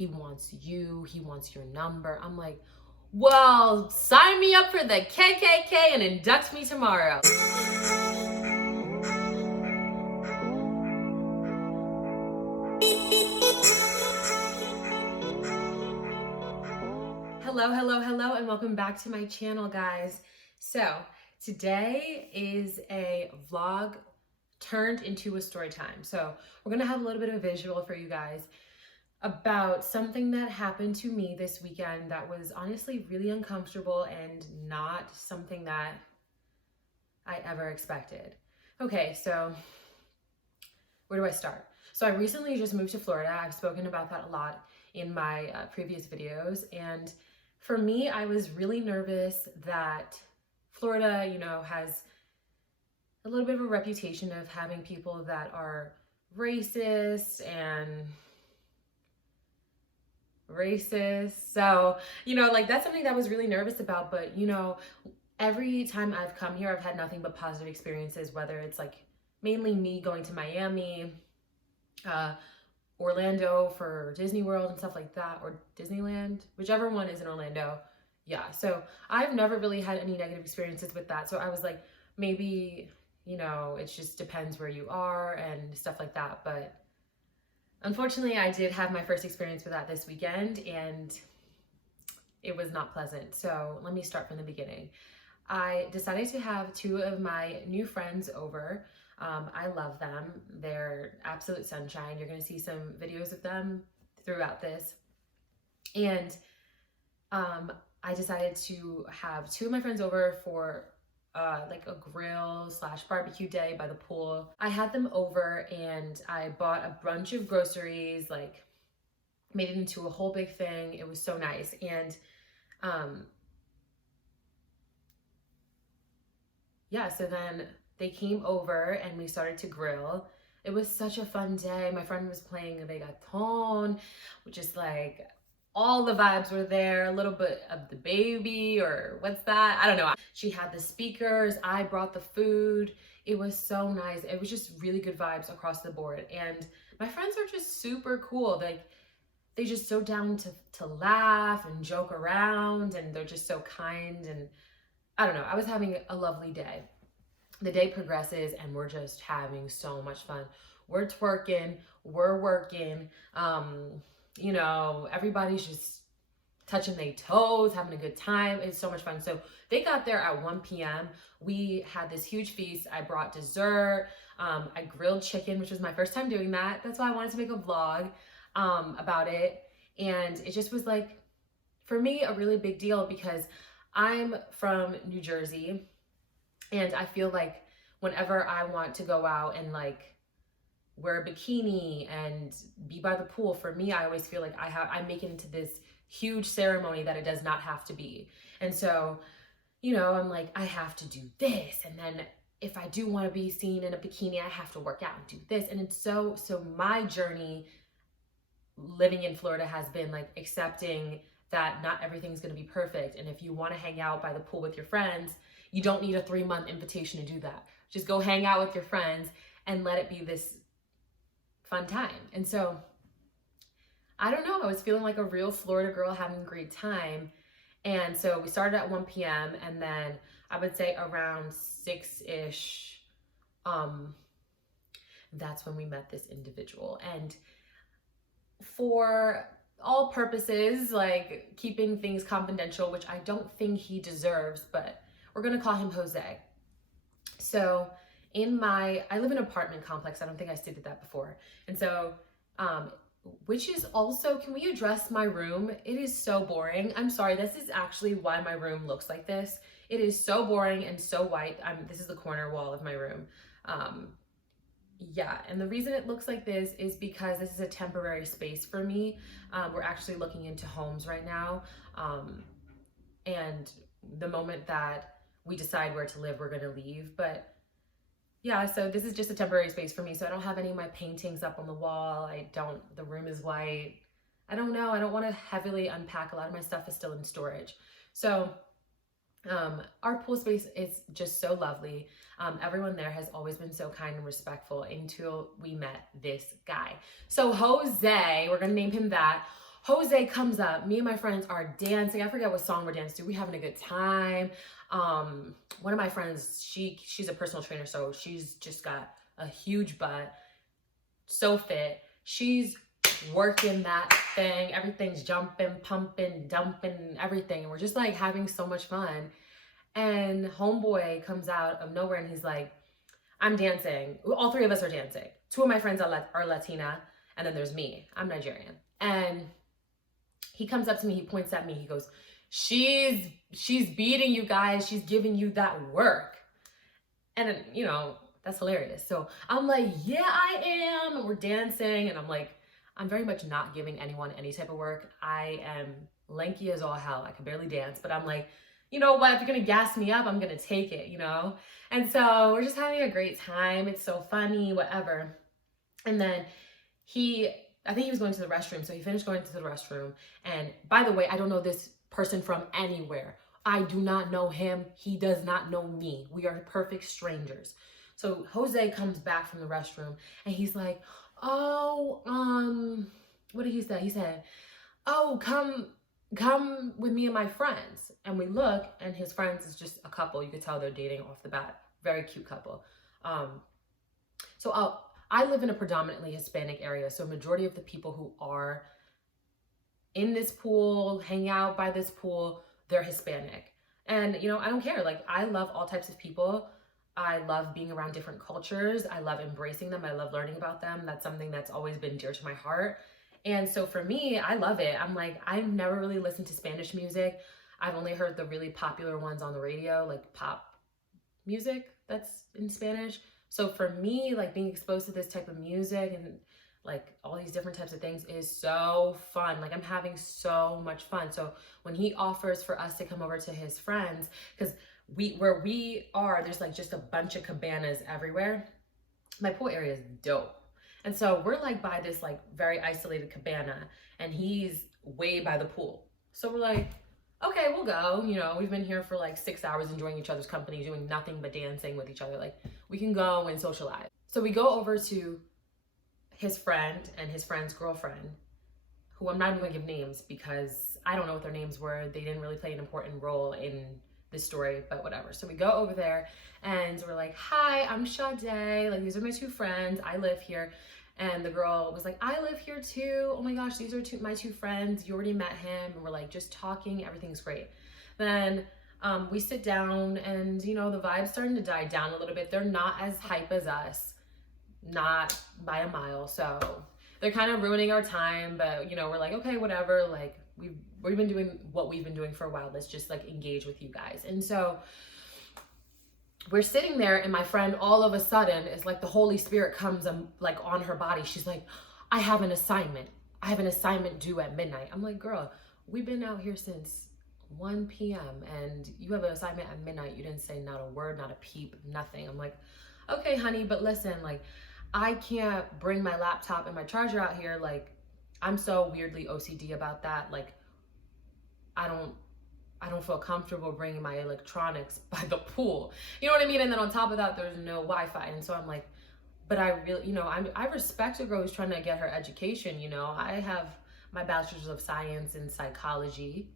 he wants you, he wants your number. I'm like, well, sign me up for the KKK and induct me tomorrow. Hello, and welcome back to my channel, guys. So today is a vlog turned into a story time. So we're gonna have a little bit of a visual for you guys about something that happened to me this weekend that was honestly really uncomfortable and not something that I ever expected. Okay, so where do I start? So I recently just moved to Florida. I've spoken about that a lot in my previous videos, and for me, I was really nervous that Florida, has a little bit of a reputation of having people that are racist. So, that's something that I was really nervous about. But, every time I've come here, I've had nothing but positive experiences, whether it's like mainly me going to Miami, Orlando for Disney World and stuff like that, or Disneyland, whichever one is in Orlando. Yeah, so I've never really had any negative experiences with that. So I was like, maybe, it just depends where you are and stuff like that. But unfortunately, I did have my first experience with that this weekend, and it was not pleasant. So let me start from the beginning. I decided to have two of my new friends over. I love them. They're absolute sunshine. You're going to see some videos of them throughout this. And I decided to have two of my friends over for like a grill / barbecue day by the pool. I had them over and I bought a bunch of groceries, like made it into a whole big thing. It was so nice. And so then they came over and we started to grill. It was such a fun day. My friend was playing reggaeton, which is like all the vibes were there, a little bit of the baby, or what's that? I don't know. She had the speakers, I brought the food. It was so nice. It was just really good vibes across the board. And my friends are just super cool. They just so down to laugh and joke around, and they're just so kind. And I don't know, I was having a lovely day. The day progresses and we're just having so much fun. We're twerking, we're working, everybody's just touching their toes, having a good time. It's so much fun. So they got there at 1 p.m. We had this huge feast. I brought dessert. I grilled chicken, which was my first time doing that. That's why I wanted to make a vlog about it. And it just was like, for me, a really big deal because I'm from New Jersey. And I feel like whenever I want to go out and like wear a bikini and be by the pool, for me, I always feel like I make it into this huge ceremony that it does not have to be. And so, I'm like, I have to do this. And then if I do want to be seen in a bikini, I have to work out and do this. And it's so my journey living in Florida has been like accepting that not everything's going to be perfect. And if you want to hang out by the pool with your friends, you don't need a 3-month invitation to do that. Just go hang out with your friends and let it be this fun time. And so, I don't know, I was feeling like a real Florida girl having a great time. And so we started at 1 p.m. and then I would say around 6-ish, that's when we met this individual. And for all purposes, like keeping things confidential, which I don't think he deserves, but we're gonna call him Jose. So I live in an apartment complex. I don't think I stated that before. And so, which is also, can we address my room? It is so boring. I'm sorry, this is actually why my room looks like this. It is so boring and so white. This is the corner wall of my room. And the reason it looks like this is because this is a temporary space for me. We're actually looking into homes right now. And the moment that we decide where to live, we're gonna leave. But yeah, so this is just a temporary space for me. So I don't have any of my paintings up on the wall. The room is white. I don't know, I don't wanna heavily unpack. A lot of my stuff is still in storage. So our pool space is just so lovely. Everyone there has always been so kind and respectful until we met this guy. So Jose, we're gonna name him that. Jose comes up. Me and my friends are dancing. I forget what song we're dancing to. We're having a good time. One of my friends, she's a personal trainer, so she's just got a huge butt, so fit. She's working that thing. Everything's jumping, pumping, dumping, everything. And we're just like having so much fun. And homeboy comes out of nowhere and he's like, I'm dancing. All three of us are dancing. Two of my friends are Latina, and then there's me. I'm Nigerian. And he comes up to me, he points at me, he goes, she's beating you guys, she's giving you that work. And you know, that's hilarious. So I'm like, yeah, I am. And we're dancing, and I'm like, I'm very much not giving anyone any type of work. I am lanky as all hell. I can barely dance, but I'm like, you know what, if you're gonna gas me up, I'm gonna take it, you know? And so we're just having a great time. It's so funny, whatever. And then I think he was going to the restroom. So he finished going to the restroom. And by the way, I don't know this person from anywhere. I do not know him. He does not know me. We are perfect strangers. So Jose comes back from the restroom and he's like, oh, what did he say? He said, oh, come with me and my friends. And we look, and his friends is just a couple. You could tell they're dating off the bat. Very cute couple. So I live in a predominantly Hispanic area. So majority of the people who are in this pool, hang out by this pool, they're Hispanic. And, you know, I don't care. Like, I love all types of people. I love being around different cultures. I love embracing them. I love learning about them. That's something that's always been dear to my heart. And so for me, I love it. I'm like, I've never really listened to Spanish music. I've only heard the really popular ones on the radio, like pop music that's in Spanish. So for me, like being exposed to this type of music and like all these different types of things is so fun. Like I'm having so much fun. So when he offers for us to come over to his friends, because where we are, there's like just a bunch of cabanas everywhere. My pool area is dope. And so we're like by this like very isolated cabana, and he's way by the pool. So we're like, okay, we'll go. You know, we've been here for like 6 hours enjoying each other's company, doing nothing but dancing with each other. Like we can go and socialize. So we go over to his friend and his friend's girlfriend, who I'm not even gonna give names because I don't know what their names were. They didn't really play an important role in this story, but whatever. So we go over there and we're like, hi, I'm Sade. Like, these are my two friends. I live here. And the girl was like, I live here too. Oh my gosh, these are my two friends. You already met him. And we're like just talking. Everything's great. Then we sit down and, you know, the vibe's starting to die down a little bit. They're not as hype as us, not by a mile. So they're kind of ruining our time, but you know, we're like, okay, whatever. Like we've been doing what we've been doing for a while. Let's just like engage with you guys. And so we're sitting there, and my friend all of a sudden is like the Holy Spirit comes like on her body. She's like, I have an assignment. I have an assignment due at midnight. I'm like, girl, we've been out here since 1 p.m. and you have an assignment at midnight. You didn't say not a word, not a peep, nothing. I'm like, okay, honey, but listen, like I can't bring my laptop and my charger out here. Like I'm so weirdly OCD about that. Like I don't feel comfortable bringing my electronics by the pool. You know what I mean? And then on top of that, there's no Wi-Fi. And so I'm like, but I really, you know, I respect a girl who's trying to get her education. You know, I have my bachelor's of science in psychology,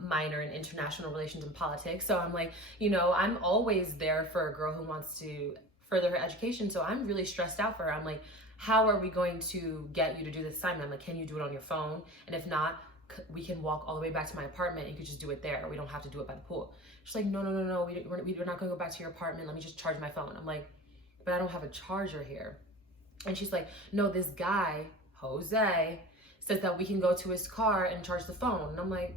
minor in international relations and politics. So I'm like, you know, I'm always there for a girl who wants to further her education. So I'm really stressed out for her. I'm like, how are we going to get you to do this assignment? I'm like, can you do it on your phone? And if not, we can walk all the way back to my apartment and you could just do it there. We don't have to do it by the pool. She's like, no, we're not gonna go back to your apartment. Let me just charge my phone. I'm like, but I don't have a charger here. And she's like, no, this guy, Jose, says that we can go to his car and charge the phone. And I'm like,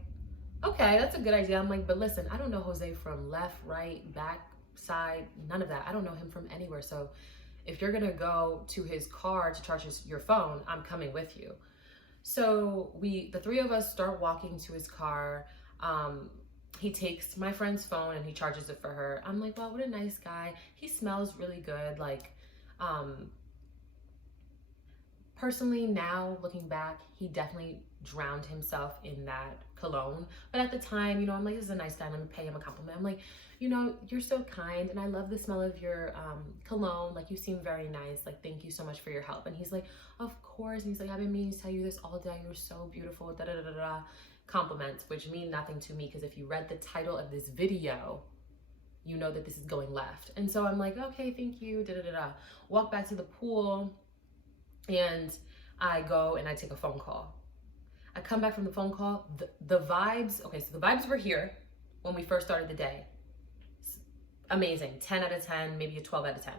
okay, that's a good idea. I'm like, but listen, I don't know Jose from left, right, back, side, none of that. I don't know him from anywhere. So if you're gonna go to his car to charge your phone, I'm coming with you. So the three of us start walking to his car. He takes my friend's phone and he charges it for her. I'm like, wow, what a nice guy. He smells really good. Like, Personally, now looking back, he definitely drowned himself in that cologne. But at the time, I'm like, this is a nice guy. Let me pay him a compliment. I'm like, you're so kind, and I love the smell of your cologne. Like, you seem very nice. Like, thank you so much for your help. And he's like, of course. And he's like, I've been meaning to tell you this all day. You're so beautiful. Da da da da da. Compliments, which mean nothing to me, because if you read the title of this video, you know that this is going left. And so I'm like, okay, thank you. Da da da da. Walk back to the pool, and I go and I take a phone call. I come back from the phone call. The vibes. Okay, so the vibes were here when we first started the day. Amazing. 10 out of 10, maybe a 12 out of 10.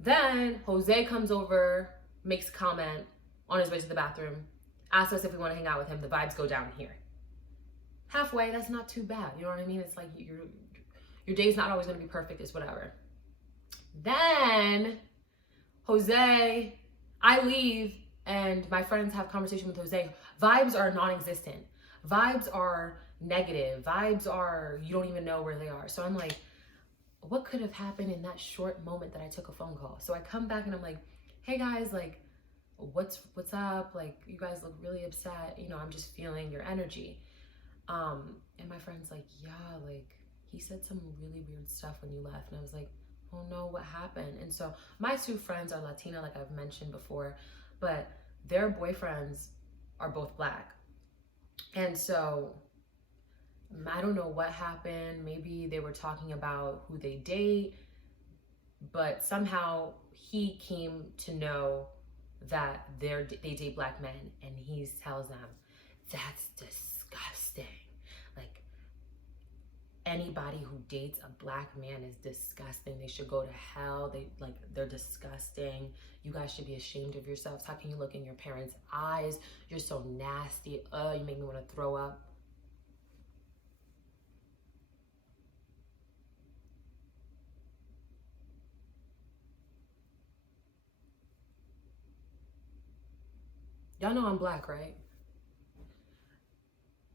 Then Jose comes over, makes a comment on his way to the bathroom, asks us if we want to hang out with him. The vibes go down here. Halfway, that's not too bad. You know what I mean? It's like your day's not always going to be perfect. It's whatever. Then Jose, I leave, and my friends have conversation with Jose. Vibes are non-existent. Vibes are negative. Vibes are, you don't even know where they are. So I'm like, what could have happened in that short moment that I took a phone call? So I come back and I'm like, hey guys, like, what's up? Like, you guys look really upset. I'm just feeling your energy. And my friend's like, yeah, like, he said some really weird stuff when you left. And I was like, oh no, what happened? And so my two friends are Latina, like I've mentioned before, but their boyfriends are both Black. And so I don't know what happened. Maybe they were talking about who they date, but somehow he came to know that they date Black men, and he tells them, that's disgusting. Like, anybody who dates a Black man is disgusting. They should go to hell. They're disgusting. You guys should be ashamed of yourselves. How can you look in your parents' eyes? You're so nasty. You make me want to throw up. Y'all know I'm Black, right?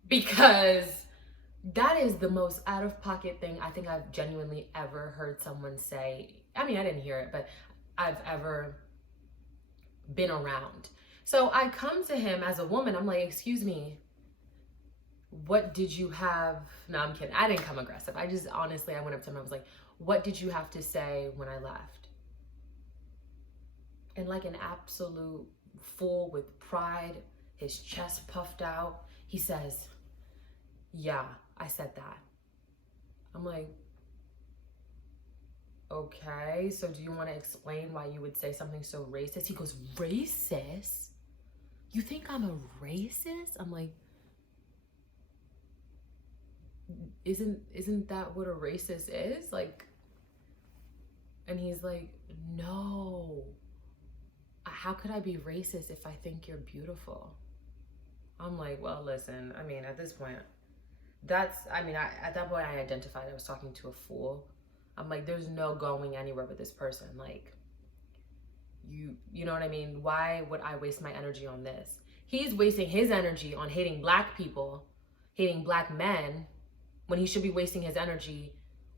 Because that is the most out-of-pocket thing I think I've genuinely ever heard someone say. I mean, I didn't hear it, but I've ever been around. So I come to him as a woman. I'm like, excuse me, what did you have? No, I'm kidding. I didn't come aggressive. I went up to him. I was like, what did you have to say when I left? And like an absolute fool with pride, his chest puffed out, he says, yeah, I said that. I'm like, okay, so do you want to explain why you would say something so racist? He goes, racist? You think I'm a racist? I'm like, isn't that what a racist is? Like, and he's like, no. How could I be racist if I think you're beautiful? I'm like, well, listen, I mean, at this point, at that point I identified I was talking to a fool. I'm like, there's no going anywhere with this person. Like, you know what I mean? Why would I waste my energy on this? He's wasting his energy on hating Black people, hating Black men, when he should be wasting his energy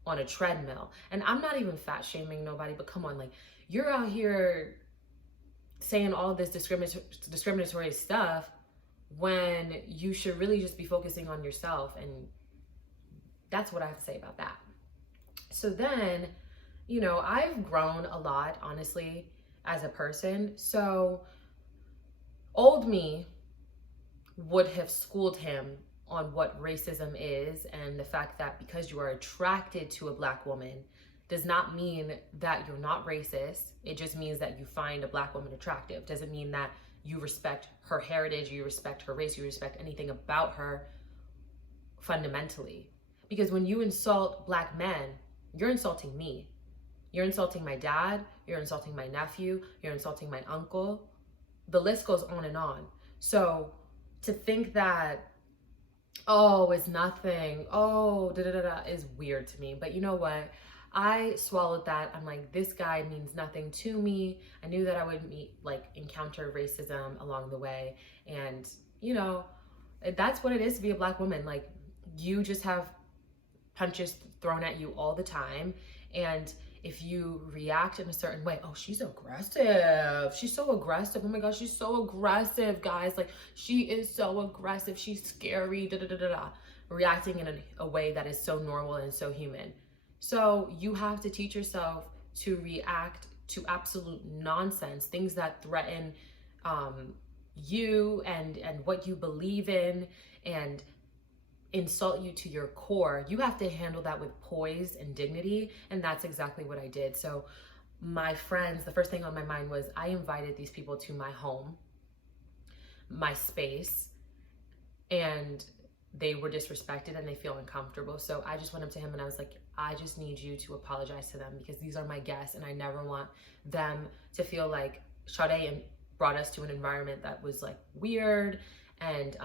on a treadmill. And I'm not even fat shaming nobody, but come on, like, you're out here saying all this discriminatory stuff when you should really just be focusing on yourself. And that's what I have to say about that. So then, I've grown a lot, honestly, as a person. So old me would have schooled him on what racism is, and the fact that because you are attracted to a Black woman does not mean that you're not racist. It just means that you find a Black woman attractive. Doesn't mean that you respect her heritage, you respect her race, you respect anything about her fundamentally. Because when you insult Black men, you're insulting me. You're insulting my dad, you're insulting my nephew, you're insulting my uncle. The list goes on and on. So to think that, oh, it's nothing, oh, is weird to me. But you know what? I swallowed that. I'm like, this guy means nothing to me. I knew that I would encounter racism along the way. And, that's what it is to be a Black woman. Like, you just have punches thrown at you all the time. And if you react in a certain way, oh, she's aggressive. She's so aggressive. Oh my gosh, she's so aggressive, guys. Like, she is so aggressive. She's scary. Da da da da da. Reacting in a way that is so normal and so human. So you have to teach yourself to react to absolute nonsense, things that threaten you and what you believe in, and insult you to your core. You have to handle that with poise and dignity, and that's exactly what I did. So my friends, the first thing on my mind was I invited these people to my home, my space, and they were disrespected and they feel uncomfortable. So I just went up to him and I was like, I just need you to apologize to them, because these are my guests and I never want them to feel like Sade brought us to an environment that was like weird and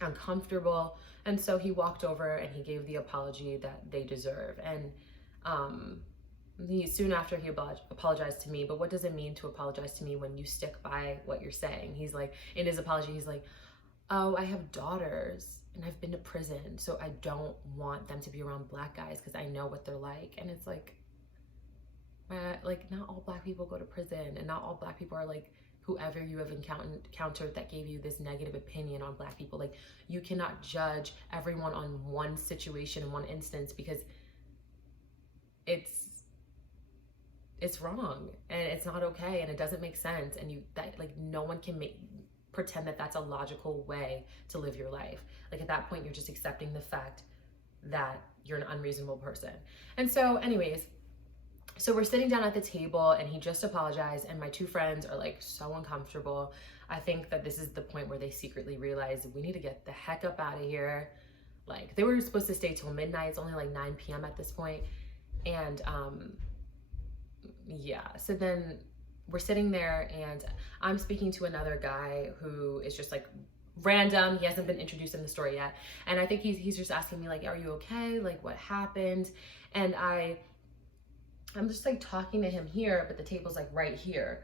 uncomfortable. And so he walked over and he gave the apology that they deserve. And soon after he apologized to me. But what does it mean to apologize to me when you stick by what you're saying? He's like, in his apology, he's like, oh, I have daughters and I've been to prison, so I don't want them to be around Black guys because I know what they're like. And it's like not all Black people go to prison, and not all Black people are like whoever you have encountered that gave you this negative opinion on Black people. Like, you cannot judge everyone on one situation in one instance, because it's wrong and it's not okay and it doesn't make sense, and no one can pretend that that's a logical way to live your life. Like, at that point, you're just accepting the fact that you're an unreasonable person. And so anyways, so we're sitting down at the table and he just apologized, and my two friends are like so uncomfortable. I think that this is the point where they secretly realize we need to get the heck up out of here. Like, they were supposed to stay till midnight. It's only like 9 p.m. at this point. And yeah, so then we're sitting there and I'm speaking to another guy who is just like random. He hasn't been introduced in the story yet. And I think he's just asking me like, are you okay? Like, what happened? And I'm just like talking to him here, but the table's like right here.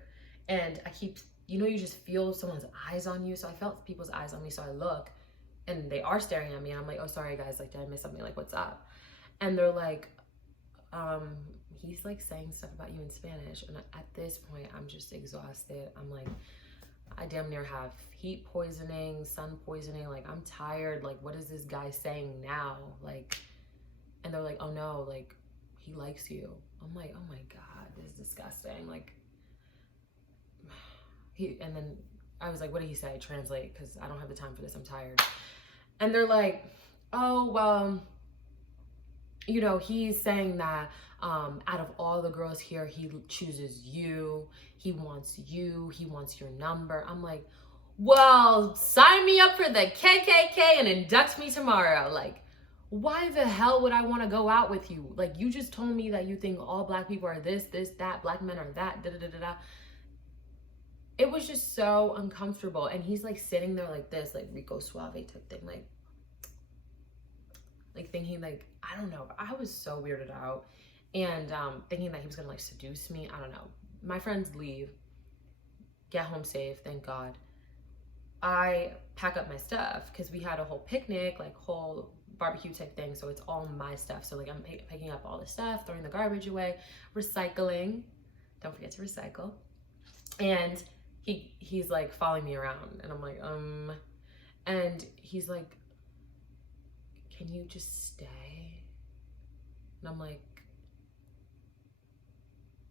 And I keep, you just feel someone's eyes on you. So I felt people's eyes on me. So I look and they are staring at me. And I'm like, oh, sorry guys. Like, did I miss something? Like, what's up? And they're like, he's like saying stuff about you in Spanish. And at this point, I'm just exhausted. I'm like, I damn near have heat poisoning, sun poisoning. Like, I'm tired. Like, what is this guy saying now? Like, and they're like, oh no, like, he likes you. I'm like, oh my God, this is disgusting. Like, and then I was like, what did he say? Translate, because I don't have the time for this. I'm tired. And they're like, oh, well, he's saying that out of all the girls here, he chooses you. He wants you. He wants your number. I'm like, well, sign me up for the KKK and induct me tomorrow. Like, why the hell would I want to go out with you? Like, you just told me that you think all Black people are this, that, Black men are that, da da da da da. It was just so uncomfortable. And he's like sitting there like this, like Rico Suave type thing, like thinking like, I don't know. I was so weirded out, and thinking that he was gonna like seduce me. I don't know. My friends leave, get home safe, thank God. I pack up my stuff because we had a whole picnic, like whole barbecue type thing. So it's all my stuff. So like I'm picking up all the stuff, throwing the garbage away, recycling. Don't forget to recycle. And he's like following me around, and I'm like, and he's like, can you just stay? And I'm like,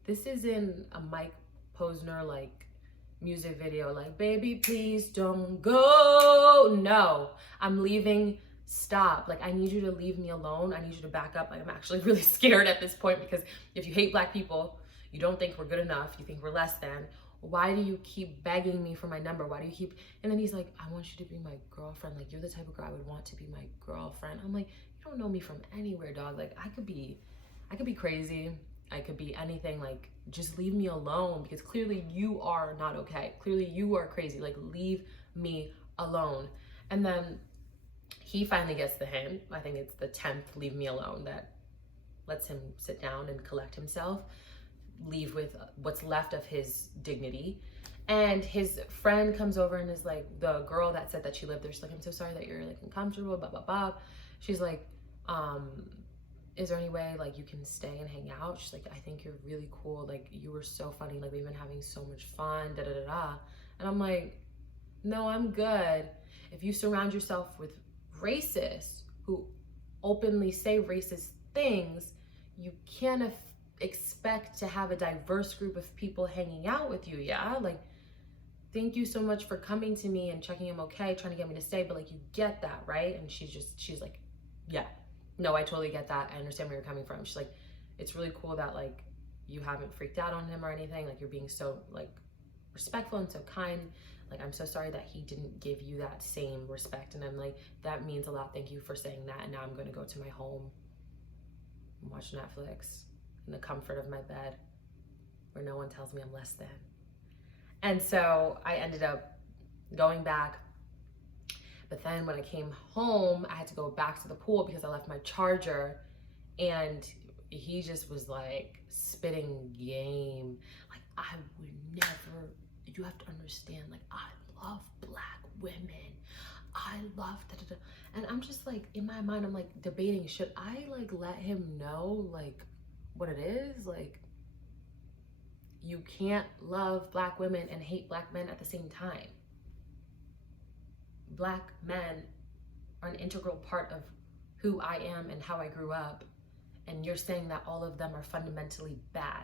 this isn't a Mike Posner like music video, like, baby, please don't go. No, I'm leaving. Stop. Like, I need you to leave me alone. I need you to back up. Like, I'm actually really scared at this point, because if you hate Black people, you don't think we're good enough, you think we're less than, why do you keep begging me for my number? Why do you keep, and then he's like, I want you to be my girlfriend. Like, you're the type of girl I would want to be my girlfriend. I'm like, you don't know me from anywhere, dog. Like, I could be crazy. I could be anything. Like, just leave me alone, because clearly you are not okay. Clearly you are crazy. Like, leave me alone. And then he finally gets the hint. I think it's the 10th leave me alone that lets him sit down and collect himself, leave with what's left of his dignity. And his friend comes over and is like, the girl that said that she lived there, she's like, I'm so sorry that you're like uncomfortable, blah, blah, blah. She's like, is there any way like you can stay and hang out? She's like, I think you're really cool. Like, you were so funny. Like, we've been having so much fun, da da da da. And I'm like, no, I'm good. If you surround yourself with racists who openly say racist things, you can't expect to have a diverse group of people hanging out with you, yeah? Like, thank you so much for coming to me and checking I'm okay, trying to get me to stay, but like, you get that, right? And she's like, yeah, no, I totally get that. I understand where you're coming from. She's like, it's really cool that like you haven't freaked out on him or anything. Like, you're being so like respectful and so kind. Like, I'm so sorry that he didn't give you that same respect. And I'm like, that means a lot. Thank you for saying that. And now I'm going to go to my home and watch Netflix in the comfort of my bed where no one tells me I'm less than. And so I ended up going back. But then when I came home, I had to go back to the pool because I left my charger, and he just was like spitting game. Like, I would never, you have to understand, like, I love Black women. I love da da da. And I'm just like, in my mind, I'm like debating, should I like let him know like what it is? Like, you can't love Black women and hate Black men at the same time. Black men are an integral part of who I am and how I grew up. And you're saying that all of them are fundamentally bad.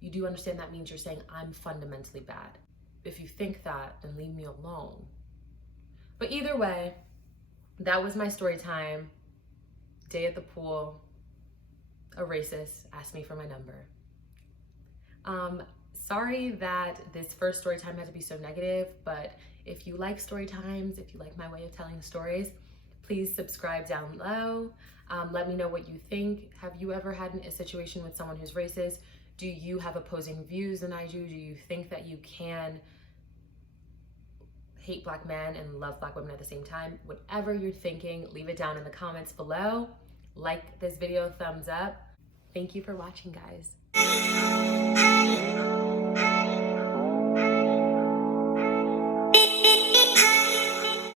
You do understand that means you're saying I'm fundamentally bad. If you think that, then leave me alone. But either way, that was my story time. Day at the pool, a racist asked me for my number. Sorry that this first story time had to be so negative, but if you like story times, if you like my way of telling stories, please subscribe down below. Let me know what you think. Have you ever had a situation with someone who's racist? Do you have opposing views than I do? Do you think that you can hate Black men and love Black women at the same time? Whatever you're thinking, leave it down in the comments below. Like this video, thumbs up. Thank you for watching, guys.